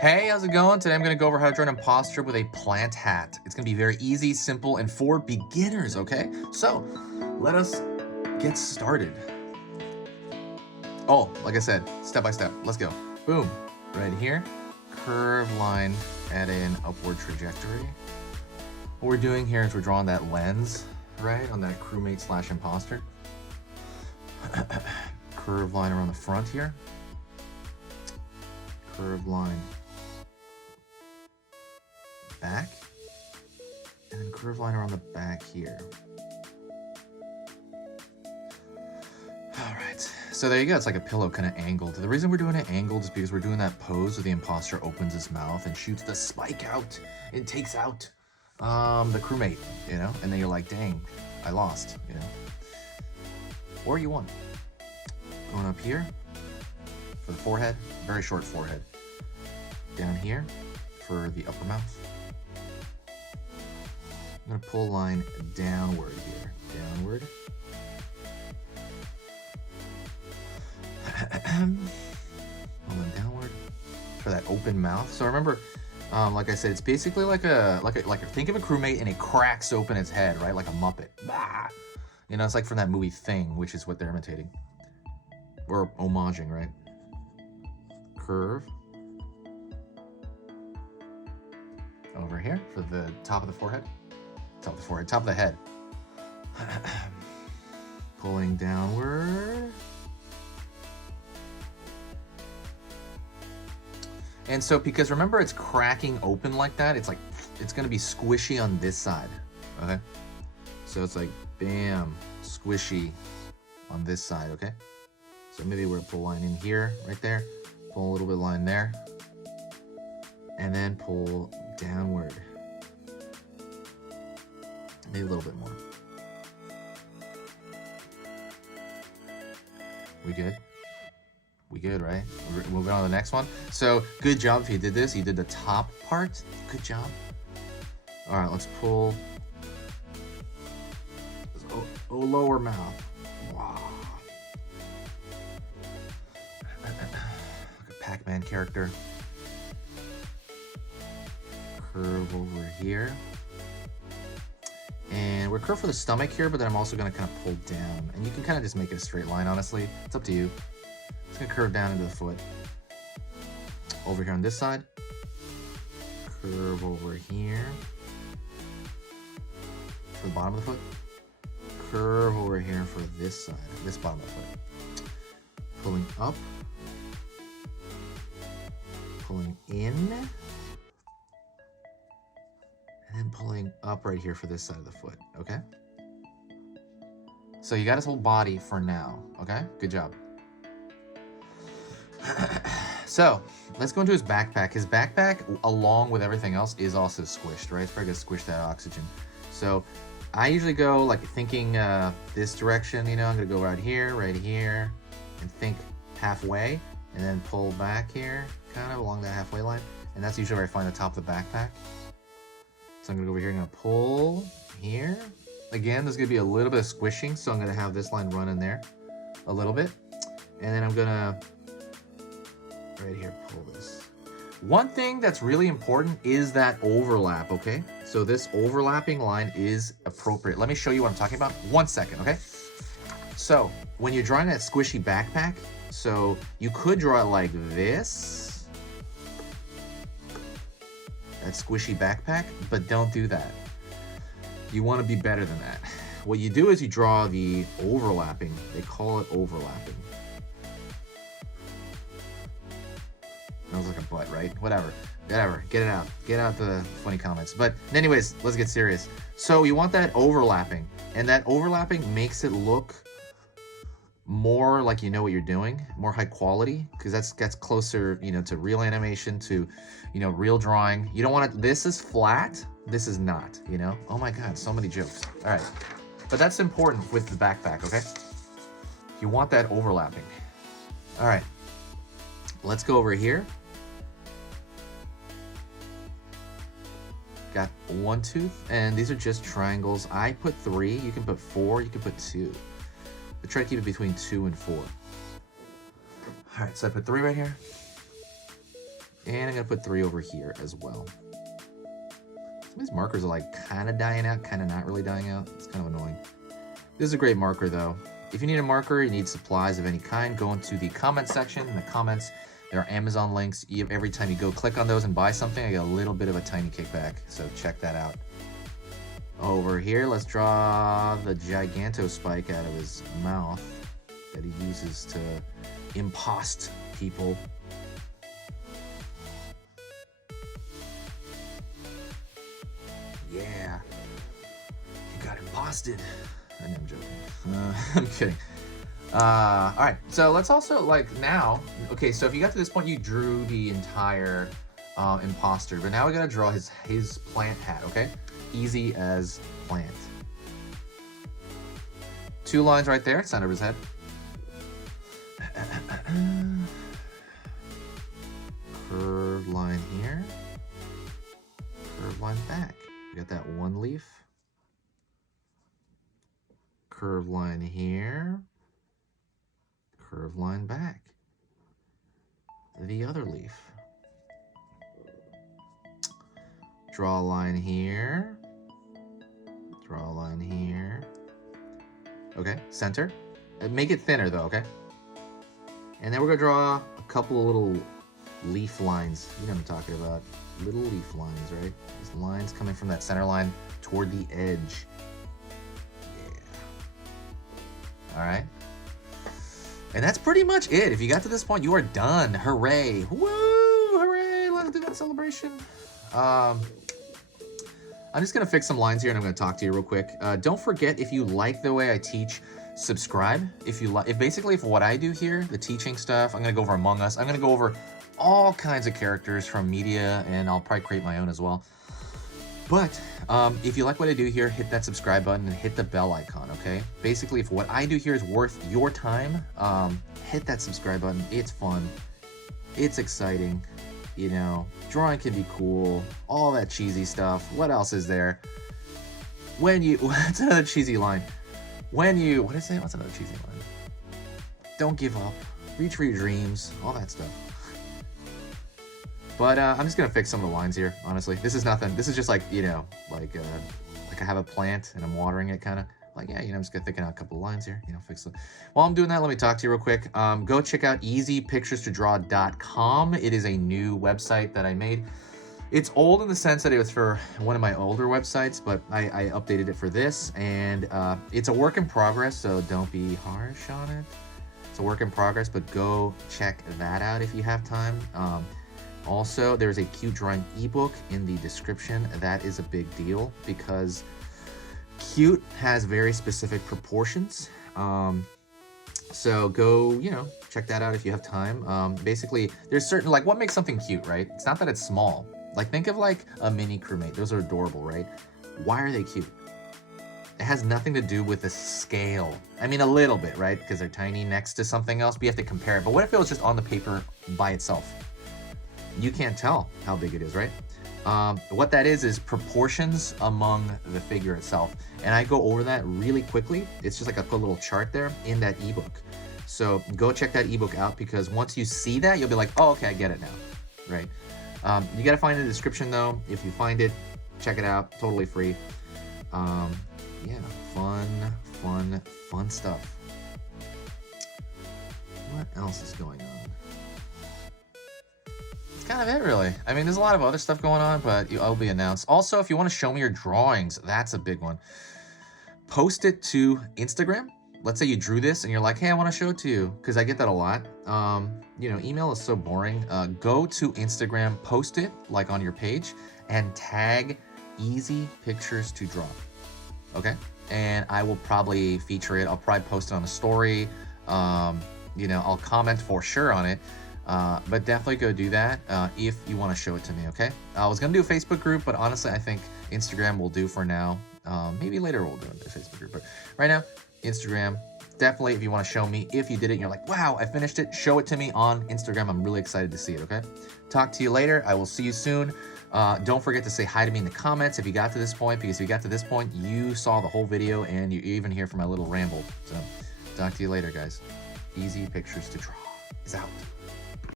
Hey, how's it going? Today I'm going to go over how to draw an imposter with a plant hat. It's going to be very easy, simple, and for beginners, okay? So, let us get started. Oh, like I said, step by step. Let's go. Boom. Right here. Curved line at an upward trajectory. What we're doing here is we're drawing that lens, right, on that crewmate / imposter. Curved line around the front here. Curved line back, and then curved line around the back here. All right, so there you go. It's like a pillow kind of angled. The reason we're doing it angled is because we're doing that pose where the imposter opens his mouth and shoots the spike out and takes out the crewmate, you know? And then you're like, dang, I lost, you know? Or you won. Going up here for the forehead, very short forehead. Down here for the upper mouth. I'm gonna pull a line downward here, downward. Pull it downward for that open mouth. So remember, like I said, it's basically like a think of a crewmate and it cracks open its head, right? Like a Muppet. Bah! You know, it's like from that movie Thing, which is what they're imitating or homaging, right? Curve over here for the top of the forehead. Top of the forehead, top of the head. Pulling downward. And so, because remember it's cracking open like that, it's like, it's gonna be squishy on this side, okay? So it's like, bam, squishy on this side, okay? So maybe we're gonna pull a line in here, right there. Pull a little bit of line there. And then pull downward. Maybe a little bit more. We good? We good, right? We're moving on to the next one. So good job if you did this. You did the top part. Good job. All right, let's pull. Lower mouth. Wow. Like a Pac-Man character. Curve over here. And we're curved for the stomach here, but then I'm also gonna kind of pull down. And you can kind of just make it a straight line, honestly. It's up to you. It's gonna curve down into the foot. Over here on this side. Curve over here. For the bottom of the foot. Curve over here for this side, this bottom of the foot. Pulling up. Pulling in. And then pulling up right here for this side of the foot, okay? So you got his whole body for now, okay? Good job. So let's go into his backpack. His backpack, along with everything else, is also squished, right? It's probably gonna squish that oxygen. So I usually go like thinking this direction, you know, I'm gonna go right here, and think halfway, and then pull back here, kind of along that halfway line. And that's usually where I find the top of the backpack. So I'm gonna go over here, I'm gonna pull here. Again, there's gonna be a little bit of squishing, so I'm gonna have this line run in there a little bit. And then I'm gonna, right here, pull this. One thing that's really important is that overlap, okay? So this overlapping line is appropriate. Let me show you what I'm talking about. 1 second, okay? So when you're drawing that squishy backpack, so you could draw it like this. That squishy backpack, but don't do that. You want to be better than that. What you do is you draw the overlapping. They call it overlapping. That was like a butt, right? Whatever. Get it out. Get out the funny comments. But anyways, let's get serious. So you want that overlapping, and that overlapping makes it look more like you know what you're doing, more high quality, because that's closer, you know, to real animation, to, you know, real drawing. You don't want it, this is flat, this is not, you know? Oh my God, so many jokes. All right, but that's important with the backpack, okay? You want that overlapping. All right, let's go over here. Got one tooth, and these are just triangles. I put 3, you can put 4, you can put 2. But try to keep it between 2 and 4. All right, so I put 3 right here. And I'm gonna put 3 over here as well. Some of these markers are like kind of dying out, kind of not really dying out. It's kind of annoying. This is a great marker though. If you need a marker, you need supplies of any kind, go into the comment section. In the comments, there are Amazon links. Every time you go click on those and buy something, I get a little bit of a tiny kickback. So check that out. Over here, let's draw the giganto spike out of his mouth that he uses to impost people. Yeah, you got imposted. I'm joking. I'm kidding. All right, so let's also like now. Okay, so if you got to this point, you drew the entire imposter, but now we gotta draw his plant hat. Okay, easy as plant. 2 lines right there, center of his head. Curved line here. Curved line back. We got that 1 leaf. Curved line here. Curved line back. The other leaf. Draw a line here. Draw a line here. Okay, center. Make it thinner though, okay? And then we're gonna draw a couple of little leaf lines. You know what I'm talking about. Little leaf lines, right? These lines coming from that center line toward the edge. Yeah. All right. And that's pretty much it. If you got to this point, you are done. Hooray. Woo! Hooray! Let's do that celebration. I'm just going to fix some lines here and I'm going to talk to you real quick. Don't forget, if you like the way I teach, subscribe. If basically what I do here, the teaching stuff, I'm going to go over Among Us. I'm going to go over all kinds of characters from media, and I'll probably create my own as well. But if you like what I do here, hit that subscribe button and hit the bell icon, okay? Basically, if what I do here is worth your time, hit that subscribe button. It's fun. It's exciting. You know, drawing can be cool. All that cheesy stuff. What else is there? What's another cheesy line? What is it? What's another cheesy line? Don't give up. Reach for your dreams. All that stuff. But I'm just gonna fix some of the lines here, honestly. This is nothing. This is just like, you know, like I have a plant and I'm watering it kind of. Like, yeah, you know, I'm just gonna thicken out a couple of lines here, you know, fix it. While I'm doing that, let me talk to you real quick. Go check out easypicturestodraw.com. It is a new website that I made. It's old in the sense that it was for one of my older websites, but I updated it for this, and it's a work in progress, so don't be harsh on it. It's a work in progress, but go check that out if you have time. Also, there's a cute drawing ebook in the description. That is a big deal because cute has very specific proportions. So go, you know, check that out if you have time. Basically, there's certain, like, what makes something cute, right? It's not that it's small. Like, think of like a mini crewmate. Those are adorable, right? Why are they cute? It has nothing to do with the scale. I mean, a little bit, right? Because they're tiny next to something else, but you have to compare it. But what if it was just on the paper by itself? You can't tell how big it is, right? What that is proportions among the figure itself. And I go over that really quickly. It's just like a little chart there in that ebook. So go check that ebook out, because once you see that, you'll be like, oh, okay, I get it now, right? You got to find it in the description though. If you find it, check it out, totally free. Yeah, fun stuff. What else is going on? Kind of it, really. I mean, there's a lot of other stuff going on, but it'll be announced. Also, if you want to show me your drawings, that's a big one. Post it to Instagram. Let's say you drew this and you're like, hey, I want to show it to you, because I get that a lot. You know, email is so boring. Go to Instagram, post it like on your page, and tag Easy Pictures to Draw. Okay? And I will probably feature it. I'll probably post it on a story. You know, I'll comment for sure on it. But definitely go do that if you want to show it to me, okay? I was going to do a Facebook group, but honestly, I think Instagram will do for now. Maybe later we'll do a Facebook group, but right now, Instagram. Definitely, if you want to show me if you did it and you're like, wow, I finished it, show it to me on Instagram. I'm really excited to see it, okay? Talk to you later. I will see you soon. Don't forget to say hi to me in the comments if you got to this point, because if you got to this point, you saw the whole video and you even hear from my little ramble. So talk to you later, guys. Easy Pictures to Draw is out.